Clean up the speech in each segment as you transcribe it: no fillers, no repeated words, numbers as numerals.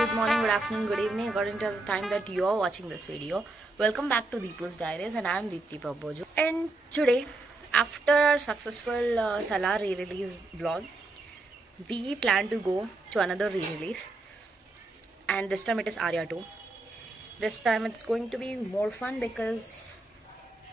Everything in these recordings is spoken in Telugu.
Good morning, good afternoon, good evening, according to the time that you are watching this video. Welcome back to Deepu's Diaries, and I am Deepti Prabhoju. And today, after our successful Salar re-release vlog, we plan to go to another re-release, and this time it is Arya 2. This time it's going to be more fun because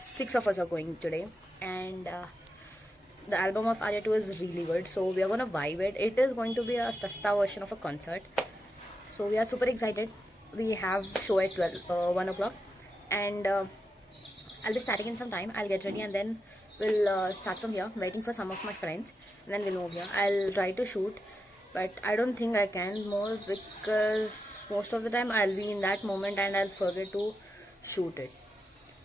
6 of us are going today, and the album of Arya 2 is really good, so we are going to vibe it. It is going to be a Sasta version of a concert. So we are super excited. We have show at 1 o'clock, and I'll be starting in some time. I'll get ready and then we'll start from here, waiting for some of my friends, and then we'll move here. I'll try to shoot, but I don't think I can more because most of the time I'll be in that moment and I'll forget to shoot it.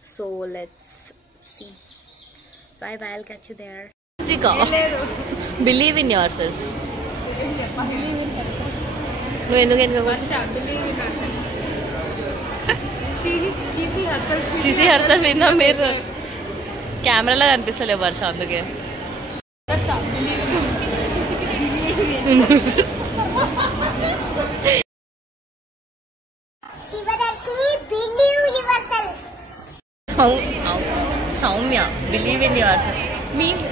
So let's see. Bye bye, I'll catch you there. Believe in yourself. She herself in the mirror. Camera la kanpistale Varsha anduke. Sivadarshi, believe yourself. Soumya, believe in yourself. Means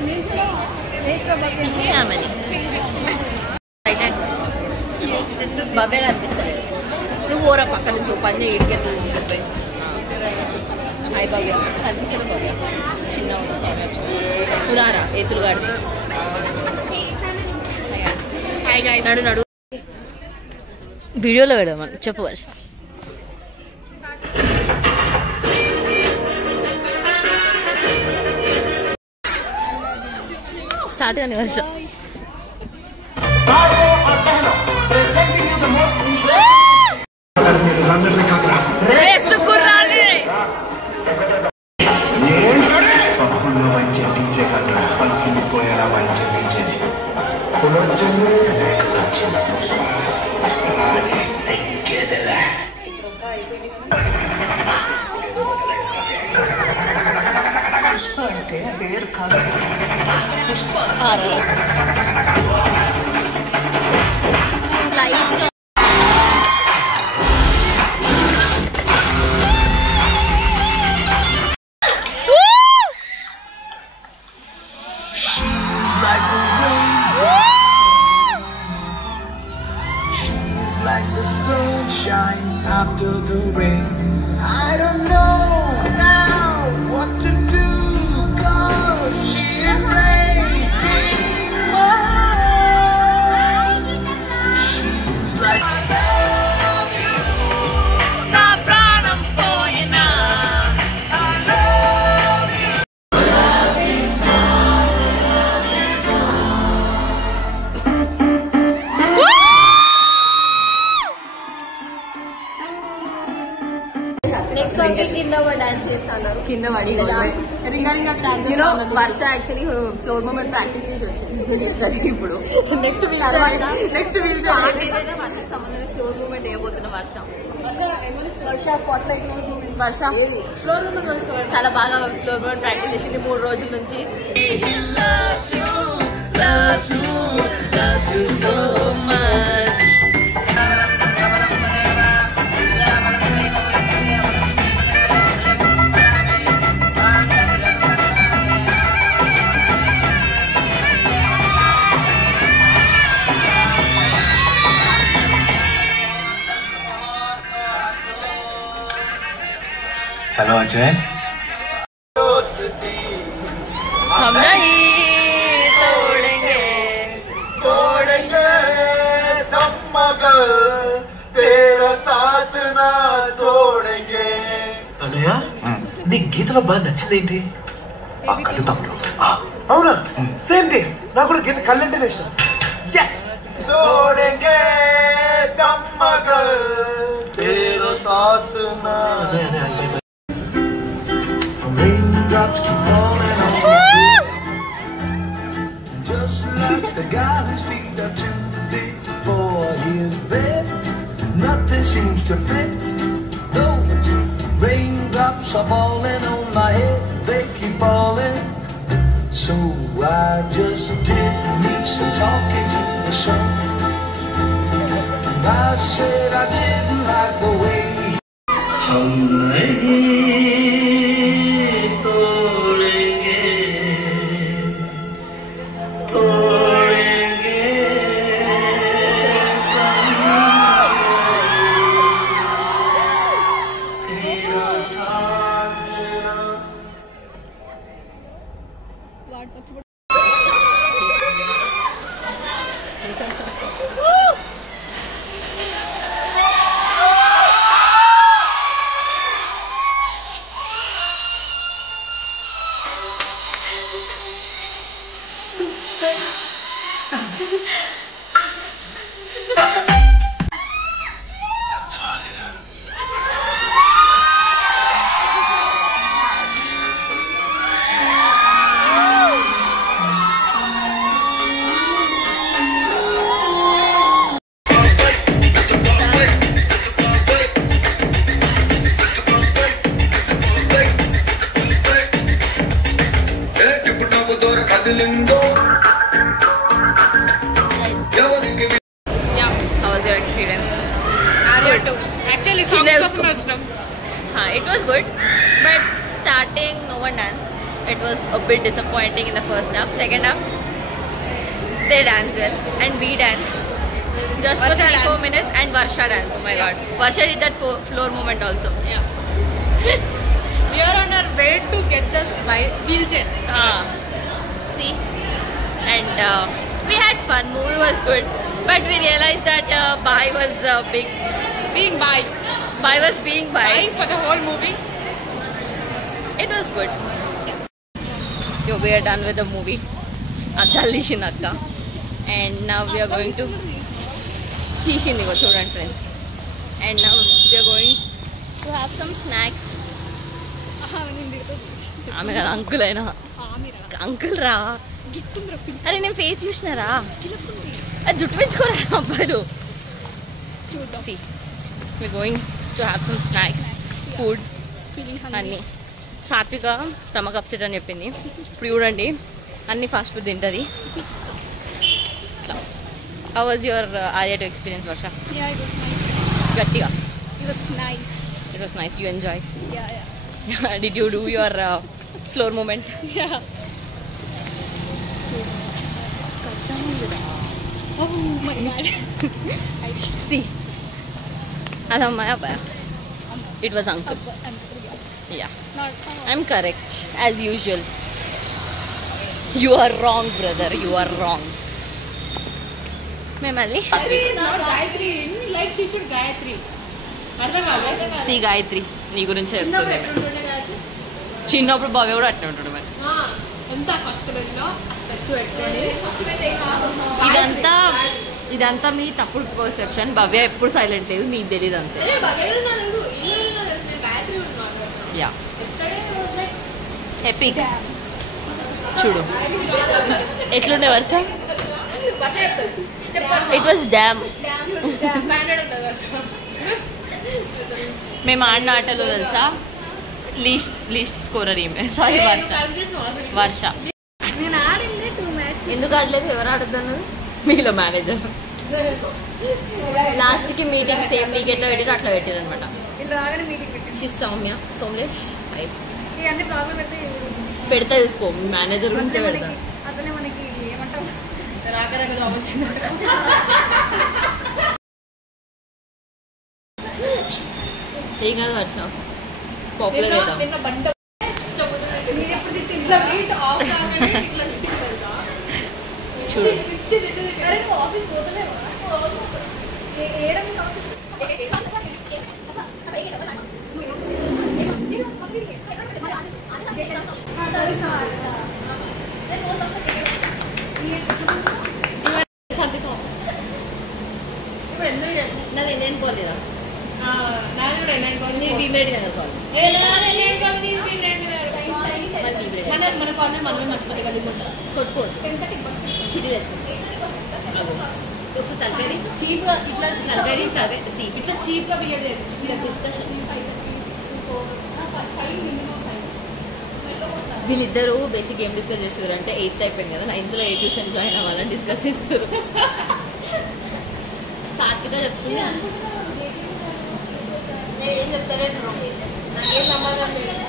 Shamani. Excited. Bhavya కనిపిస్తలేదు. నువ్వు ఓరా పక్క నుంచి పని ఇడికెళ్ళి హాయ్ భవ్య కనిపిస్తుంది. భవ్య చిన్న ఉంది సౌమ్య పురారా ఎత్తులుగాడిది. నడు నడు వీడియోలో పెడదామని చెప్పు వర్ష. స్టార్ట్ కానీ వర్ష. Like the sunshine after the rain. I don't know now what to do, 'cause she is breaking my heart. She's like I love you. Na pranam poyina. I love you. Love is gone. Love is gone. Next song కింద డాన్స్ చేస్తున్నారు. కింద పడి వర్ష యాక్చువల్లీ ఫ్లోర్ మూమెంట్ ప్రాక్టీస్ చేసి వచ్చింది. ఇప్పుడు నెక్స్ట్ వర్షకు సంబంధించిన ఫ్లోర్ మూమెంట్ వేయబోతున్న వర్ష స్పాట్ లైట్ వర్ష ఫ్లోర్ మూమెంట్ చాలా బాగా ఫ్లోర్ మూమెంట్ ప్రాక్టీస్ చేసింది 3 రోజుల నుంచి. Hello Ajay. हम नहीं तोड़ेंगे दम मगर तेरा साथ ना छोड़ेंगे. అనయ్య నీ గీతలో బాగా నచ్చింది ఏంటి? కళ్ళు తమ్ముడు. అవునా? Same taste. నాకు కూడా కళ్ళు అంటే ఇష్టం. तोड़ेंगे दम मगर तेरा साथ ना Raindrops keep falling on me just like the guy whose feet are too big for his bed. Nothing seems to fit. Those raindrops are falling on my head. They keep falling. So I just did me some talking to the sun. I said I didn't like the way हम नहीं तोड़ेंगे तोड़ेंगे तेरा साथ How was your experience? Actually, It was good, but starting no one danced. It was a bit disappointing in the first half. Second half, they danced well and we danced just for 3-4 minutes, and Varsha danced. Oh my god, Varsha did that floor movement also. Yeah. We are on our way to get this wheelchair. See, and we had fun. Movie was good, but we realized that Bai was Being bi. Bai was being Bai. For the whole movie. It was good. So we are done with the movie. Adalli Shinakka, and now we are going to Shishindigo Children Friends, and now we are going to have some snacks. Uncle అయినా అంకుల్ రా అరే నేను ఫేస్ చూసినారా అది జుట్టు పెంచుకోరా అబ్బాయిలు చూద్దాం. we're going to have some snacks, food అన్నీ. సాత్విక స్టమక్ అప్సెట్ అని చెప్పింది. ఇప్పుడు చూడండి అన్ని ఫాస్ట్ ఫుడ్ తింటుంది. How was your Arya experience, Varsha? Yeah, it was nice. గట్టిగా. It was nice. It was nice. You enjoyed? Yeah. Did you do your floor movement? Yeah. Oh my god. See. Adamaya baya. It was uncle. Yeah. I'm correct as usual. You are wrong, brother. You are wrong. Memali. Not Gayatri. Like she should Gayatri. See Gayatri. నీ గురించి చెప్తుంది. చిన్నప్పుడు బాగా కూడా అట్లా ఉంటాడు మరి. ఇదంతా మీ తప్పుడు పర్సెప్షన్. భవ్య ఎప్పుడు సైలెంట్ లేదు, మీకు తెలియదు అంతే. Yeah epic. చూడు ఎట్లుండే వర్షం. It was dam. మేము ఆడిన ఆటలో తెలుసా లీస్ట్ స్కోరర్ ఈమె. సారీ వర్ష. ఎందుకు ఆడలేదు? ఎవరు ఆడుతున్నారు? మీలో మేనేజర్. లాస్ట్కి మీటింగ్ సేమ్ మీకు ఎట్లా పెట్టారు అట్లా పెట్టారు అనమాట. సౌమ్య సోమలేష్ పెడతా చూసుకో. మేనేజర్ గురించే పెడతా. ఏం కాదు వర్ష, పాపులర్ అవుతాం. చూడు నాది ఇండియన్ కాల్ లేదా నాది కూడా Indian call Bhimireddy Nagar call మన కాలనీ మనమే మర్చిపోతే కలిసి కొట్టుకోవద్దు చుట్టి వేసుకుంటాం సో ఒకసారి తగ్గడి చీప్గా ఇట్లా ఇట్లా చీప్గా బిహేవ్ చేయొచ్చు డిస్కషన్ వీళ్ళిద్దరూ బేసిక్ ఏం డిస్కస్ చేస్తారు అంటే 8th అయిపోయింది కదా 9th లో ఏ ట్యూషన్ జాయిన్ అవ్వాలని డిస్కస్ చేస్తారు సాత్విక చెప్తుంది ఏం చెప్తారేంటి నాకేం సమాధానం లేదు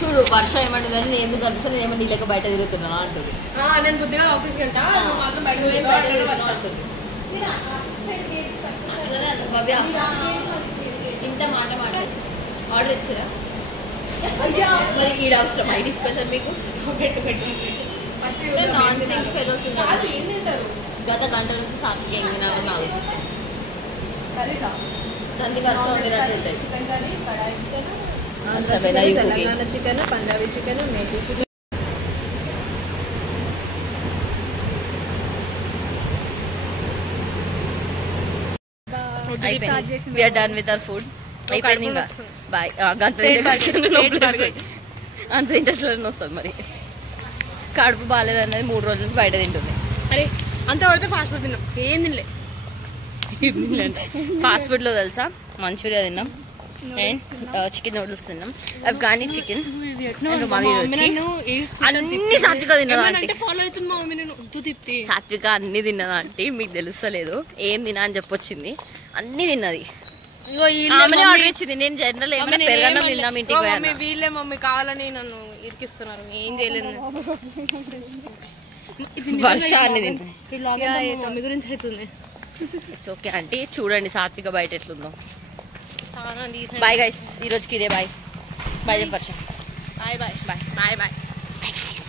చూడు వర్ష ఏమంటుంది అంటే నేను ఎందుకు కనిపిస్తాను నేను ఏమన్నా నీళ్ళకి బయట తిరుగుతున్నా అంటుంది నేను బుద్ధిగా ఆఫీస్కి వెళ్తా మాత్రం బయట అంటుంది భవ్య ఇంత మాట ఆర్డర్ ఇచ్చిరా మరి ఈడ అవసరం ఐ డిస్కషన్ మీకు ఫస్ట్ నాన్ సింక్ ఫెలోస్ ఉన్నారు ఏం తింటారు గత గంట నుంచి సాత్విక ఏం తినాలని ఆలోచిస్తాను కర్రీసా దానికి వర్షం వండినట్టు ఉంటాయి chicken curry kadai chicken Telangana chicken Punjabi chicken methi chicken we are done with our food అయిపోయింది ఇంకా బాయ్ అంత ఇంట్రెస్ట్ వస్తుంది మరి కడుపు బాగాలేదు అనేది 3 రోజుల నుంచి బయట తింటుంది అరే అంత పడితే ఫాస్ట్ ఫుడ్ తిన్నాం ఏం తినలే ఫాస్ట్ ఫుడ్ లో తెలుసా మంచూరియా తిన్నాం అండ్ చికెన్ నూడిల్స్ తిన్నాం అఫ్ఘానీ చికెన్ అన్ని సాత్విక తిన్నదా సాత్విక అన్ని తిన్నదా అంటే మీకు తెలుస్తలేదు ఏం తినా అని చెప్పొచ్చింది అన్ని తిన్నది వచ్చింది నేను జనరల్ ఏమైనా పెరగడం తిన్నాం ఇంటికి వీళ్ళే మమ్మీ కావాలని నన్ను ఇరికిస్తున్నారు ఏం చేయలేదు వర్ష అన్ని తింది మమ్మీ గురించి అవుతుంది ఇట్స్ ఓకే అంటే చూడండి సాత్విక బయట ఎట్లుందో బాయ్ గైస్ ఈ రోజుకి ఇదే బాయ్ బాయ్ చెప్పర్ష bye bye bye bye bye bye guys